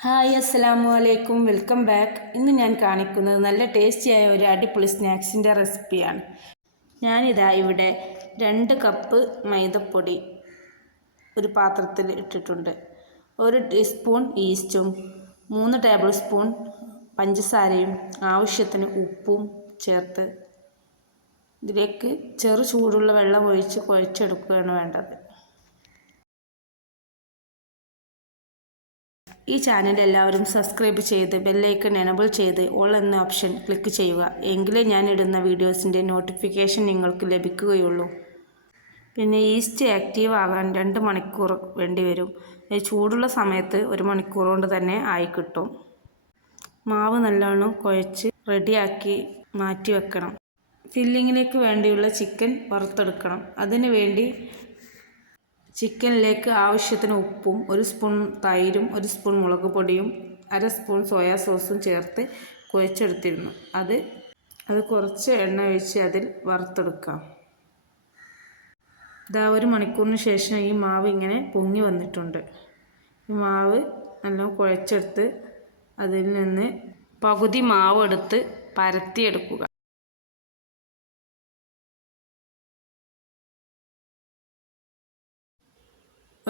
Hi അസ്സലാമു അലൈക്കും, welcome back. ഇന്ന് ഞാൻ കാണിക്കുന്നത് നല്ല ടേസ്റ്റിയായ ഒരു അടിപൊളി സ്നാക്സിൻ്റെ റെസിപ്പിയാണ്. ഞാനിതാ ഇവിടെ 2 കപ്പ് മൈദപ്പൊടി ഒരു പാത്രത്തിൽ ഇട്ടിട്ടുണ്ട്. 1 ടീസ്പൂൺ ഈസ്റ്റും 3 ടേബിൾ സ്പൂൺ പഞ്ചസാരയും ആവശ്യത്തിന് ഉപ്പും ചേർത്ത് ഇതിലേക്ക് ചെറു ചൂടുള്ള വെള്ളം ഒഴിച്ച് കുഴച്ചെടുക്കുകയാണ് വേണ്ടത്. ഈ ചാനൽ എല്ലാവരും സബ്സ്ക്രൈബ് ചെയ്ത് ബെല്ലൈക്കൺ എനബിൾ ചെയ്ത് ഓൾ എന്ന ഓപ്ഷൻ ക്ലിക്ക് ചെയ്യുക. എങ്കിലേ ഞാൻ ഇടുന്ന വീഡിയോസിൻ്റെ നോട്ടിഫിക്കേഷൻ നിങ്ങൾക്ക് ലഭിക്കുകയുള്ളൂ. പിന്നെ ഈസ്റ്റ് ആക്റ്റീവ് ആകാൻ 2 മണിക്കൂർ വേണ്ടി വരും. ചൂടുള്ള സമയത്ത് 1 മണിക്കൂർ കൊണ്ട് തന്നെ ആയി കിട്ടും. മാവ് നല്ലോണം കുഴച്ച് റെഡിയാക്കി മാറ്റി വെക്കണം. ഫില്ലിങ്ങിലേക്ക് വേണ്ടിയുള്ള ചിക്കൻ വറുത്തെടുക്കണം. അതിനു വേണ്ടി ചിക്കനിലേക്ക് ആവശ്യത്തിന് ഉപ്പും 1 സ്പൂൺ തൈരും 1 സ്പൂൺ മുളക് പൊടിയും 1/2 സ്പൂൺ സോയാ സോസും ചേർത്ത് കുഴച്ചെടുത്തിരുന്നു. അത് കുറച്ച് എണ്ണ ഒഴിച്ച് അതിൽ വറുത്തെടുക്കാം. ഇതാ 1 മണിക്കൂറിന് ശേഷം ഈ മാവ് ഇങ്ങനെ പൊങ്ങി വന്നിട്ടുണ്ട്. ഈ മാവ് നല്ലോണം കുഴച്ചെടുത്ത് അതിൽ നിന്ന് പകുതി മാവ് എടുത്ത് പരത്തിയെടുക്കുക.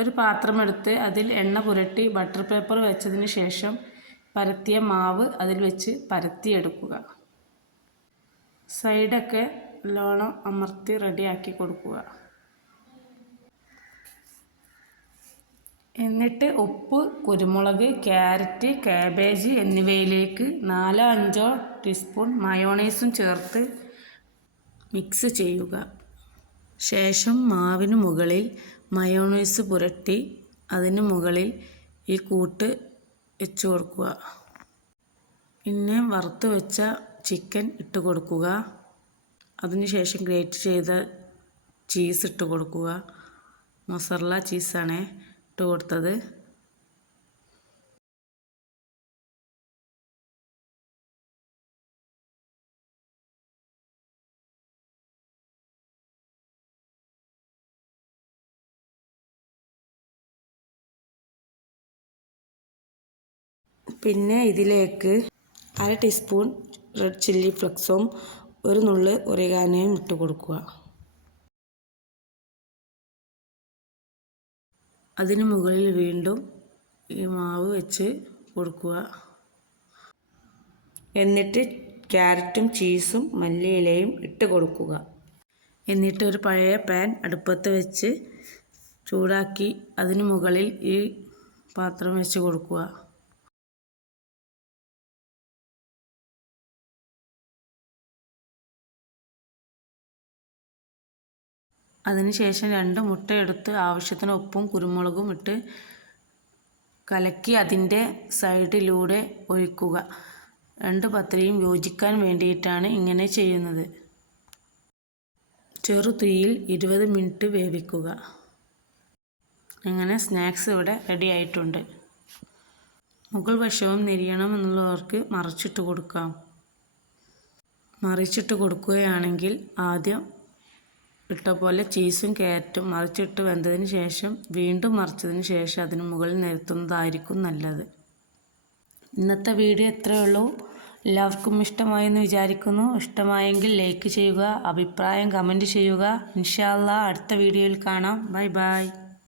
ഒരു പാത്രമെടുത്ത് അതിൽ എണ്ണ പുരട്ടി ബട്ടർ പേപ്പർ വെച്ചതിന് ശേഷം പരത്തിയ മാവ് അതിൽ വെച്ച് പരത്തിയെടുക്കുക. സൈഡൊക്കെ നല്ലോണം അമർത്തി റെഡിയാക്കി കൊടുക്കുക. എന്നിട്ട് ഉപ്പ്, കുരുമുളക്, ക്യാരറ്റ്, കാബേജ് എന്നിവയിലേക്ക് 4-5 ടീസ്പൂൺ മയോണൈസും ചേർത്ത് മിക്സ് ചെയ്യുക. ശേഷം മാവിന് മുകളിൽ മയോണൈസ് പുരട്ടി അതിന് മുകളിൽ ഈ കൂട്ട് വെച്ച് കൊടുക്കുക. പിന്നെ വറുത്ത് വെച്ച ചിക്കൻ ഇട്ട് കൊടുക്കുക. അതിനുശേഷം ഗ്രേറ്റ് ചെയ്ത ചീസ് ഇട്ട് കൊടുക്കുക. മൊസറല്ല ചീസാണ് ഇട്ട് കൊടുത്തത്. പിന്നെ ഇതിലേക്ക് 1/2 ടീസ്പൂൺ റെഡ് ചില്ലി ഫ്ലെക്സും 1 നുള്ള് ഒറിഗാനോയും ഇട്ട് കൊടുക്കുക. അതിന് മുകളിൽ വീണ്ടും ഈ മാവ് വെച്ച് കൊടുക്കുക. എന്നിട്ട് ക്യാരറ്റും ചീസും മല്ലിയിലയും ഇട്ട് കൊടുക്കുക. എന്നിട്ട് ഒരു പഴയ പാൻ അടുപ്പത്ത് വെച്ച് ചൂടാക്കി അതിന് മുകളിൽ ഈ പാത്രം വെച്ച് കൊടുക്കുക. അതിനുശേഷം 2 മുട്ട എടുത്ത് ആവശ്യത്തിന് ഉപ്പും കുരുമുളകും ഇട്ട് കലക്കി അതിൻ്റെ സൈഡിലൂടെ ഒഴിക്കുക. 2 പത്തിരിയും യോജിക്കാൻ വേണ്ടിയിട്ടാണ് ഇങ്ങനെ ചെയ്യുന്നത്. ചെറു തീയിൽ 20 മിനിറ്റ് വേവിക്കുക. അങ്ങനെ സ്നാക്സ് ഇവിടെ റെഡി ആയിട്ടുണ്ട്. മുകൾ വശവും നെരിയണം എന്നുള്ളവർക്ക് മറിച്ചിട്ട് കൊടുക്കാം. മറിച്ചിട്ട് കൊടുക്കുകയാണെങ്കിൽ ആദ്യം ഇട്ട പോലെ ചീസും ക്യാരറ്റും മറിച്ചിട്ട് വെന്തതിന് ശേഷം വീണ്ടും മറിച്ചതിന് ശേഷം അതിന് മുകളിൽ നിരത്തുന്നതായിരിക്കും നല്ലത്. ഇന്നത്തെ വീഡിയോ ഇത്രയേ ഉള്ളൂ. എല്ലാവർക്കും ഇഷ്ടമായെന്ന് വിചാരിക്കുന്നു. ഇഷ്ടമായെങ്കിൽ ലൈക്ക് ചെയ്യുക, അഭിപ്രായം കമൻറ്റ് ചെയ്യുക. ഇൻഷാ അല്ലാഹ് അടുത്ത വീഡിയോയിൽ കാണാം. Bye bye.